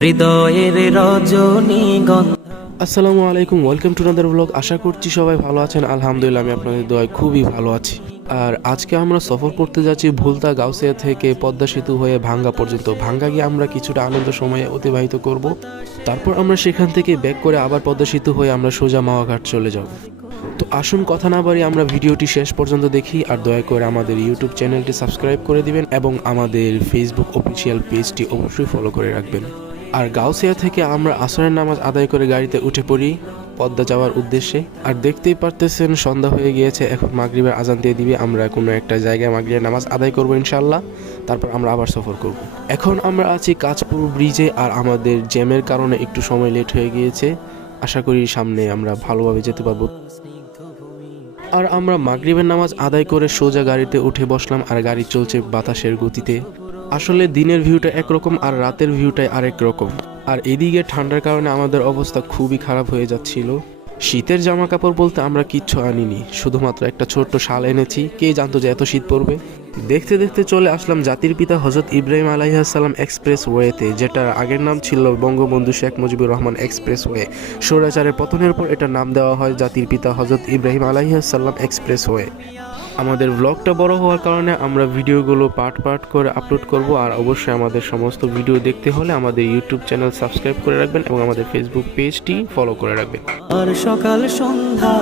হৃদয়ের রজনীগন্ধা আসসালামু আলাইকুম ওয়েলকাম টু নাদার ব্লগ আশা করছি সবাই ভালো আছেন। আলহামদুলিল্লাহ, আমি আপনাদের দোয়ায় খুবই ভালো আছি। আর আজকে আমরা সফর করতে যাচ্ছি ভুলতা গাউসিয়া থেকে পদ্মা সেতু হয়ে ভাঙ্গা পর্যন্ত। ভাঙ্গা গিয়ে আমরা কিছুটা আনন্দ সময়ে অতিবাহিত করব। তারপর আমরা সেখান থেকে ব্যাক করে আবার পদ্মা সেতু হয়ে আমরা সোজা মাওয়াঘাট চলে যাব। তো আসুন কথা না বাড়ি আমরা ভিডিওটি শেষ পর্যন্ত দেখি। আর দয়া করে আমাদের ইউটিউব চ্যানেলটি সাবস্ক্রাইব করে দিবেন এবং আমাদের ফেসবুক অফিসিয়াল পেজটি অবশ্যই ফলো করে রাখবেন। আর গাউসিয়া থেকে আমরা আসরের নামাজ আদায় করে গাড়িতে উঠে পড়ি পদ্মা যাওয়ার উদ্দেশ্যে। আর দেখতেই পারতেছেন সন্ধ্যা হয়ে গিয়েছে, এখন মাগরিবের আজান দিয়ে দিবে, আমরা কোনো একটা জায়গায় মাগরিবের নামাজ আদায় করব ইনশাল্লাহ তারপর আমরা আবার সফর করব। এখন আমরা আছি কাঁচপুর ব্রিজে, আর আমাদের জ্যামের কারণে একটু সময় লেট হয়ে গিয়েছে। আশা করি সামনে আমরা ভালোভাবে যেতে পারব। আর আমরা মাগরিবের নামাজ আদায় করে সোজা গাড়িতে উঠে বসলাম, আর গাড়ি চলছে বাতাসের গতিতে। আসলে দিনের ভিউটা একরকম আর রাতের ভিউটাই আরেক রকম। আর এদিকে ঠান্ডার কারণে আমাদের অবস্থা খুবই খারাপ হয়ে যাচ্ছিল। শীতের জামা কাপড় বলতে আমরা কিচ্ছু আনিনি, শুধুমাত্র একটা ছোট্ট শাল এনেছি। কে জানতো যে এত শীত পড়বে? দেখতে দেখতে চলে আসলাম জাতির পিতা হজরত ইব্রাহিম আলাইহাসাল্লাম এক্সপ্রেস ওয়েতে, যেটার আগের নাম ছিল বঙ্গবন্ধু শেখ মুজিবুর রহমান এক্সপ্রেস ওয়ে। স্বৈরাচারের পতনের পর এটার নাম দেওয়া হয় জাতির পিতা হজরত ইব্রাহিম আলাইহাসাল্লাম এক্সপ্রেস ওয়ে। আমাদের ব্লগটা বড় হওয়ার কারণে আমরা ভিডিওগুলো পার্ট পার্ট করে আপলোড করব, আর অবশ্যই আমাদের সমস্ত ভিডিও দেখতে হলে আমাদের ইউটিউব চ্যানেল সাবস্ক্রাইব করে রাখবেন এবং আমাদের ফেসবুক পেজটি ফলো করে রাখবেন। আর সকাল সন্ধ্যা